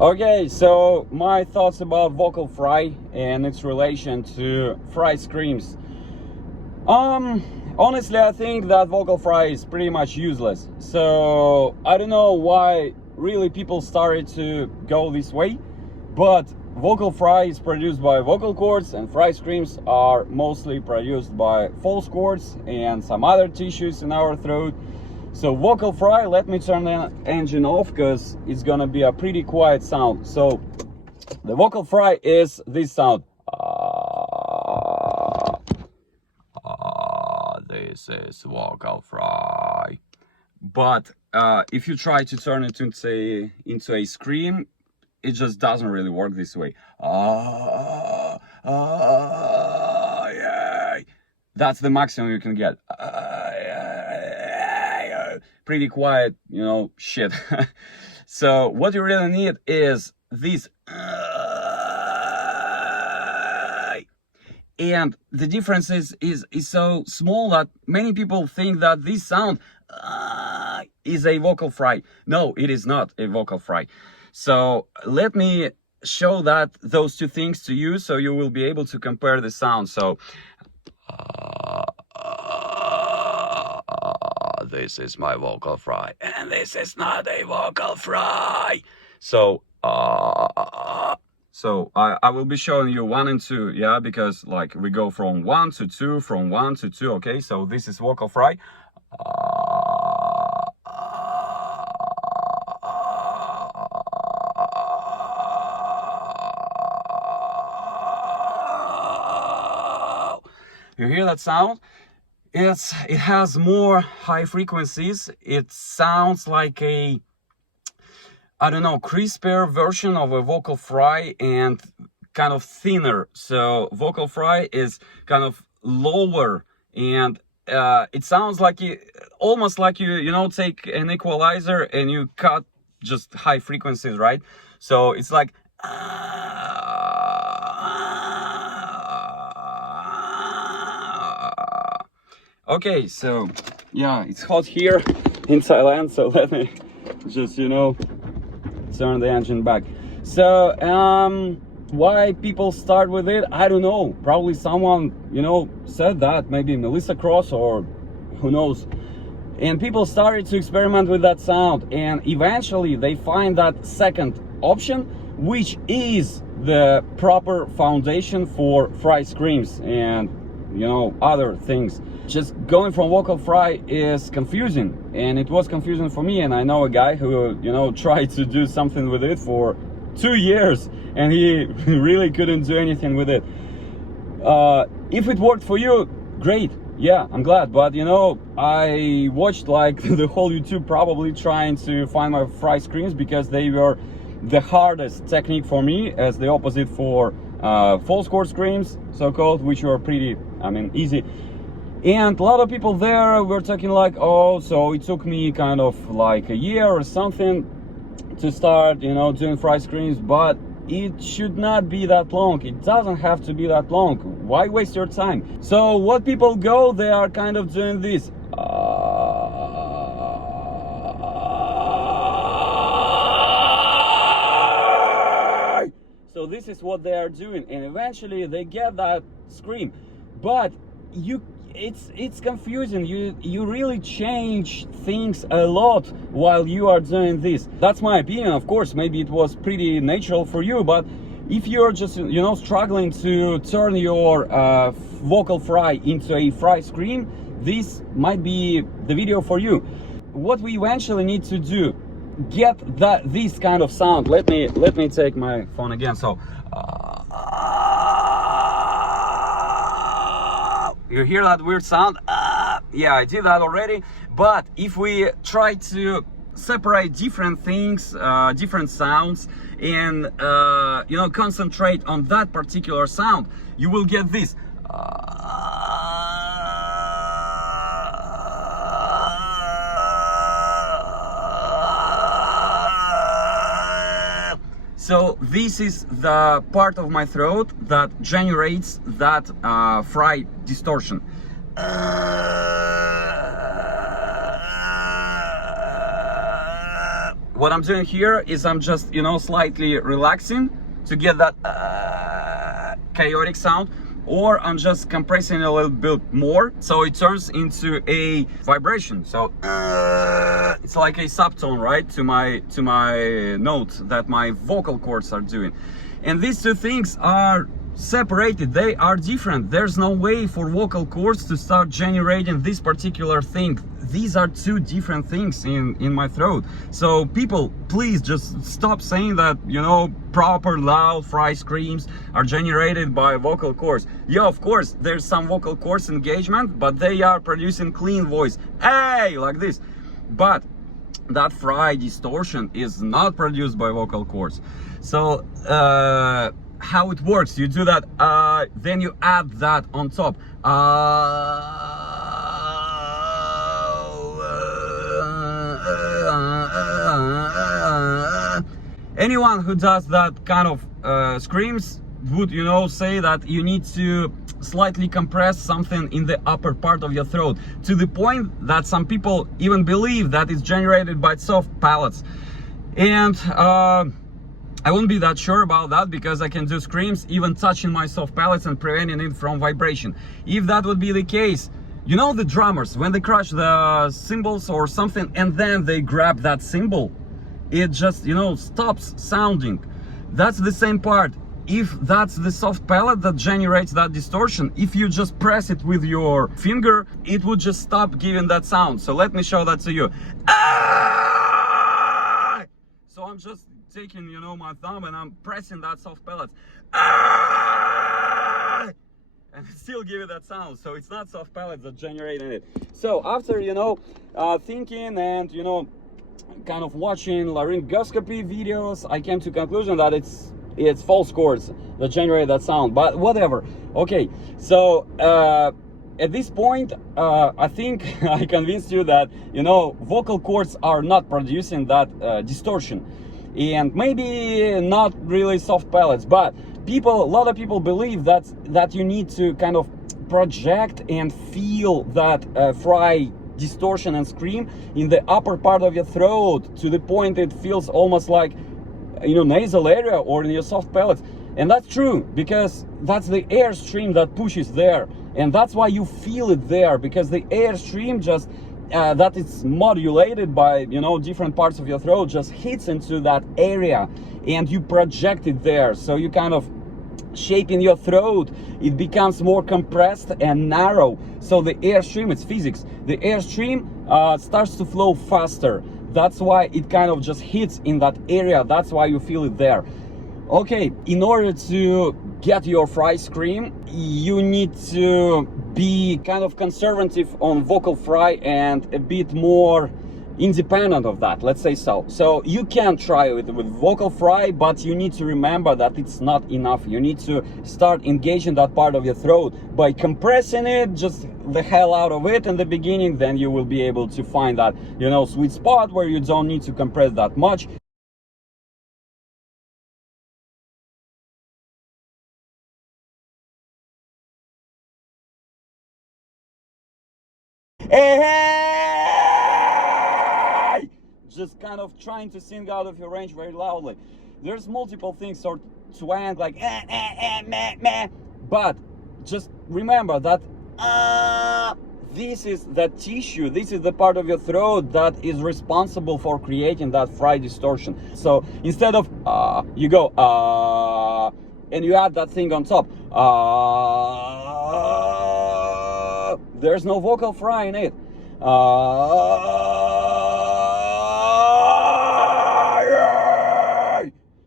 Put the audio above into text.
Okay, so my thoughts about vocal fry and its relation to fry screams. Honestly, I think that vocal fry is pretty much useless. So I don't know why really people started to go this way, but vocal fry is produced by vocal cords and fry screams are mostly produced by false cords and some other tissues in our throat. So vocal fry, let me turn the engine off because it's gonna be a pretty quiet sound. So the vocal fry is this sound. This is vocal fry. But if you try to turn it into a scream, it just doesn't really work this way. Yeah. That's the maximum you can get. Pretty quiet, shit. So what you really need is this. And the difference is so small that many people think that this sound is a vocal fry. No, it is not a vocal fry. So let me show those two things to you so you will be able to compare the sound. So this is my vocal fry and this is not a vocal fry. So I will be showing you 1 and 2, yeah, because like we go from 1 to 2, from 1 to 2, okay? So this is vocal fry. You hear that sound? It has more high frequencies. It sounds like a, I don't know, crisper version of a vocal fry and kind of thinner. So vocal fry is kind of lower and it sounds like almost like you take an equalizer and you cut just high frequencies, right? So it's like okay, so yeah, it's hot here in Thailand, so let me just turn the engine back. So why people start with it, I don't know. Probably someone said that, maybe Melissa Cross or who knows, and people started to experiment with that sound and eventually they find that second option, which is the proper foundation for fry screams and other things. Just going from vocal fry is confusing, and it was confusing for me. And I know a guy who tried to do something with it for 2 years and he really couldn't do anything with it. If it worked for you, great, yeah, I'm glad. But I watched like the whole YouTube probably trying to find my fry screams because they were the hardest technique for me, as the opposite for false chord screams, so-called, which were pretty, easy. And a lot of people there were talking like, oh, so it took me kind of like a year or something to start, doing fry screams, but it should not be that long. It doesn't have to be that long. Why waste your time? So what people go, they are kind of doing this. So this is what they are doing, and eventually they get that scream. But it's confusing. You really change things a lot while you are doing this. That's my opinion. Of course, maybe it was pretty natural for you, but if you're just struggling to turn your vocal fry into a fry scream, this might be the video for you. What we eventually need to do, get this kind of sound. Let me take my phone again. So you hear that weird sound? Yeah, I did that already. But if we try to separate different things, different sounds, and concentrate on that particular sound, you will get this. So this is the part of my throat that generates that fry distortion. what I'm doing here is I'm just, you know, slightly relaxing to get that chaotic sound, or I'm just compressing a little bit more so it turns into a vibration. So it's like a subtone, right, to my notes that my vocal cords are doing. And these two things are separated, they are different. There's no way for vocal cords to start generating this particular thing. These are two different things in my throat. So people, please just stop saying that, you know, proper loud fry screams are generated by vocal cords. Yeah, of course there's some vocal cords engagement, but they are producing clean voice, hey, like this. But that fry distortion is not produced by vocal cords. So how it works, you do that, then you add that on top. Anyone who does that kind of screams would, you know, say that you need to slightly compress something in the upper part of your throat, to the point that some people even believe that it's generated by soft palates. And I wouldn't be that sure about that, because I can do screams even touching my soft palates and preventing it from vibration. If that would be the case, you know, the drummers, when they crush the cymbals or something and then they grab that cymbal, it just, you know, stops sounding. That's the same part. If that's the soft palate that generates that distortion, if you just press it with your finger, it would just stop giving that sound. So let me show that to you. So I'm just taking, you know, my thumb and I'm pressing that soft palate, and still give it that sound. So it's not soft palate that generated it. So after, you know, thinking and, you know, kind of watching laryngoscopy videos, I came to conclusion that it's false cords that generate that sound, but whatever. Okay, so at this point, I think I convinced you that, you know, vocal cords are not producing that distortion, and maybe not really soft palates, but a lot of people believe that you need to kind of project and feel that fry distortion and scream in the upper part of your throat, to the point it feels almost like, you know, nasal area or in your soft palates. And that's true, because that's the airstream that pushes there, and that's why you feel it there, because the airstream just that is modulated by, you know, different parts of your throat, just hits into that area and you project it there. So you kind of shape in your throat, it becomes more compressed and narrow. So the airstream, it's physics, the airstream starts to flow faster. That's why it kind of just hits in that area. That's why you feel it there. Okay, in order to get your fry scream, you need to be kind of conservative on vocal fry and a bit more independent of that, let's say so. So you can try it with vocal fry, but you need to remember that it's not enough. You need to start engaging that part of your throat by compressing it just the hell out of it in the beginning. Then you will be able to find that, you know, sweet spot where you don't need to compress that much. Hey! Just kind of trying to sing out of your range very loudly. There's multiple things or twang like meh, meh, but just remember that this is the tissue, this is the part of your throat that is responsible for creating that fry distortion. So instead of you go and you add that thing on top, there's no vocal fry in it.